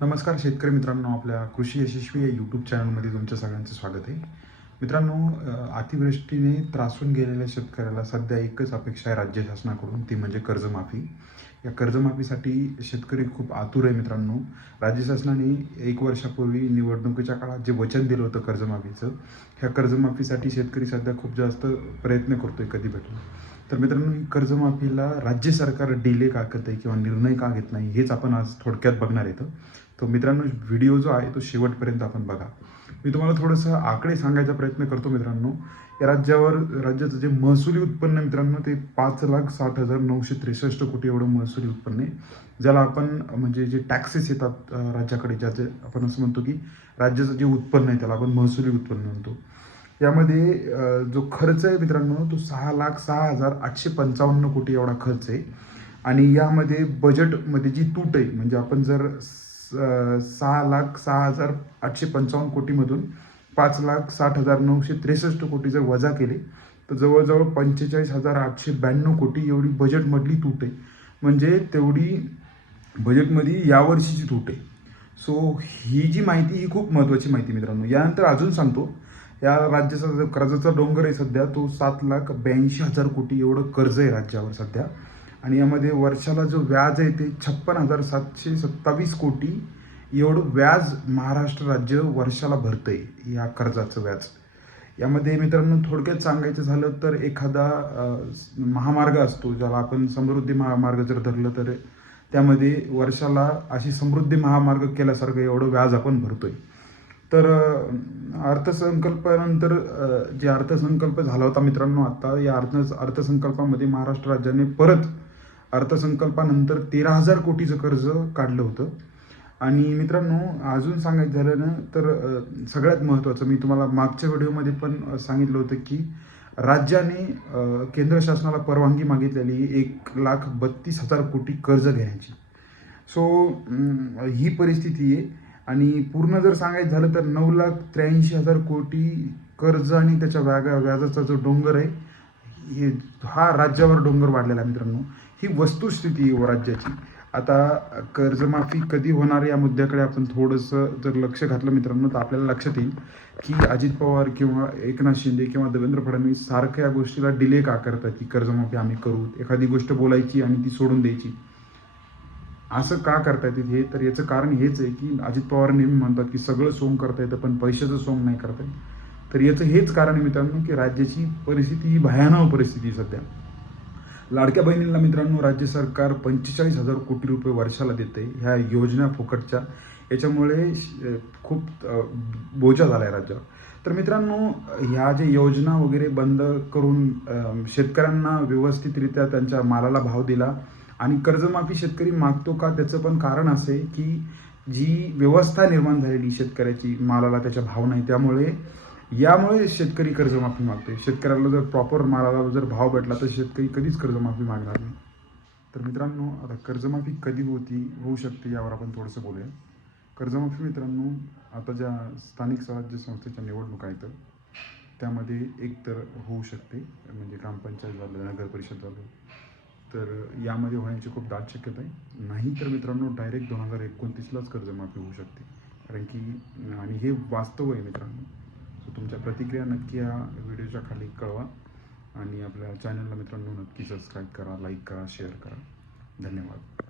नमस्कार शेतकरी मित्रांनो आपल्या कृषी यशस्वी या यूट्यूब चॅनलमध्ये तुमच्या सगळ्यांचं स्वागत आहे. मित्रांनो अतिवृष्टीने त्रासून गेलेल्या शेतकऱ्याला सध्या एकच अपेक्षा आहे राज्य शासनाकडून ती म्हणजे कर्जमाफी. या कर्जमाफीसाठी शेतकरी खूप आतुर आहे मित्रांनो. राज्य शासनाने एक वर्षापूर्वी निवडणुकीच्या काळात जे वचन दिलं होतं कर्जमाफीचं ह्या कर्जमाफीसाठी शेतकरी सध्या खूप जास्त प्रयत्न करतोय कधी भेटून. तर मित्रांनो ही कर्जमाफीला राज्य सरकार डिले का करत आहे किंवा निर्णय का घेत नाही हेच आपण आज थोडक्यात बघणार येतं तो मित्रांनो व्हिडिओ जो आहे तो शेवटपर्यंत आपण बघा. मी तुम्हाला थोडंसं आकडे सांगायचा प्रयत्न करतो मित्रांनो. या राज्यावर राज्याचं जे महसुली उत्पन्न आहे मित्रांनो ते पाच लाख साठ हजार नऊशे त्रेसष्ट कोटी एवढं महसुली उत्पन्न आहे. ज्याला आपण म्हणजे जे टॅक्सेस येतात राज्याकडे ज्याचे आपण असं म्हणतो की राज्याचं जे उत्पन्न आहे त्याला आपण महसुली उत्पन्न म्हणतो. यामध्ये जो खर्च आहे मित्रांनो तो सहा लाख सहा हजार आठशे पंचावन्न कोटी एवढा खर्च आहे. आणि यामध्ये बजेटमध्ये जी तूट आहे म्हणजे आपण जर सहा लाख सहा हजार आठशे पंचावन्न कोटीमधून पाच लाख साठ हजार नऊशे त्रेसष्ट कोटी जर वजा केले. तर जवळजवळ पंचेचाळीस हजार आठशे ब्याण्णव कोटी एवढी बजेटमधली तूट आहे. म्हणजे तेवढी बजेटमध्ये यावर्षीची तूट आहे. सो ही जी माहिती ही खूप महत्त्वाची माहिती मित्रांनो. यानंतर अजून सांगतो या राज्याचा जो कर्जाचा डोंगर आहे सध्या तो सात लाख ब्याऐंशी हजार कोटी एवढं कर्ज आहे राज्यावर सध्या. आणि यामध्ये वर्षाला जो व्याज आहे ते छप्पन हजार सातशे सत्तावीस कोटी एवढं व्याज महाराष्ट्र राज्य वर्षाला भरतं आहे या कर्जाचं व्याज. यामध्ये मित्रांनो थोडक्यात सांगायचं झालं तर एखादा महामार्ग असतो ज्याला आपण समृद्धी महामार्ग जर धरलं तर त्यामध्ये वर्षाला अशी समृद्धी महामार्ग केल्यासारखं एवढं व्याज आपण भरतोय. तर अर्थसंकल्पानंतर जे अर्थसंकल्प झाला होता मित्रांनो आता या अर्थ अर्थसंकल्पामध्ये महाराष्ट्र राज्याने परत अर्थसंकल्पानंतर तेरा हजार कोटीचं कर्ज काढलं होतं. आणि मित्रांनो अजून सांगायचं झालं ना तर सगळ्यात महत्त्वाचं मी तुम्हाला मागच्या व्हिडिओमध्ये पण सांगितलं होतं की राज्याने केंद्र शासनाला परवानगी मागितलेली एक लाख बत्तीस हजार कोटी कर्ज घेण्याची. सो ही परिस्थिती आहे. आणि पूर्ण जर सांगायचं झालं तर नऊ लाख त्र्याऐंशी हजार कोटी कर्ज आणि त्याच्या व्यागा व्याजाचा जो डोंगर आहे हे हा राज्यावर डोंगर वाढलेला आहे मित्रांनो. ही वस्तुस्थिती आहे व राज्याची. आता कर्जमाफी कधी होणार या मुद्द्याकडे आपण थोडंसं जर लक्ष घातलं मित्रांनो तर आपल्याला लक्षात येईल की अजित पवार किंवा एकनाथ शिंदे किंवा देवेंद्र फडणवीस सारख्या या गोष्टीला डिले का करतात की कर्जमाफी आम्ही करू? एखादी गोष्ट बोलायची आणि ती सोडून द्यायची. असं का करता हे तर याचं कारण हेच आहे की अजित पवार नेहमी म्हणतात की सगळं सोंग करता येतं पण पैशाचं सोंग नाही करता येत. तर याचं हेच कारण आहे मित्रांनो की राज्याची परिस्थिती ही भयानक परिस्थिती सध्या. लाडक्या बहिणींना मित्रांनो राज्य सरकार पंचेचाळीस हजार कोटी रुपये वर्षाला देते ह्या योजना फुकटच्या. याच्यामुळे श- खूप बोजा झाला आहे राज्यावर. तर मित्रांनो ह्या जे योजना वगैरे बंद करून शेतकऱ्यांना व्यवस्थितरित्या त्यांच्या मालाला भाव दिला आणि कर्जमाफी शेतकरी मागतो का त्याचं पण कारण असे की जी व्यवस्था निर्माण झालेली शेतकऱ्याची मालाला त्याच्या भाव नाही. त्यामुळे यामुळे शेतकरी कर्जमाफी मागतोय. शेतकऱ्याला जर प्रॉपर मालाला जर भाव भेटला तर शेतकरी कधीच कर्जमाफी मागणार नाही. तर मित्रांनो आता कर्जमाफी कधी होती होऊ शकते यावर आपण थोडंसं बोलूया. कर्जमाफी मित्रांनो आता ज्या स्थानिक स्वराज्य संस्थेच्या निवडणुका आहेत त्यामध्ये एक तर होऊ शकते म्हणजे ग्रामपंचायत झालं नगर परिषद झालं तर यामध्ये होण्याची खूप दाट शक्यता आहे. नाही तर मित्रांनो डायरेक्ट दोन हजार एकोणतीसलाच कर्जमाफी होऊ शकते. कारण की आणि हे वास्तव आहे मित्रांनो. सो तुमच्या प्रतिक्रिया नक्की या व्हिडिओच्या खाली कळवा. आणि आपल्या चॅनलला मित्रांनो नक्की सबस्क्राईब करा लाईक करा शेअर करा. धन्यवाद.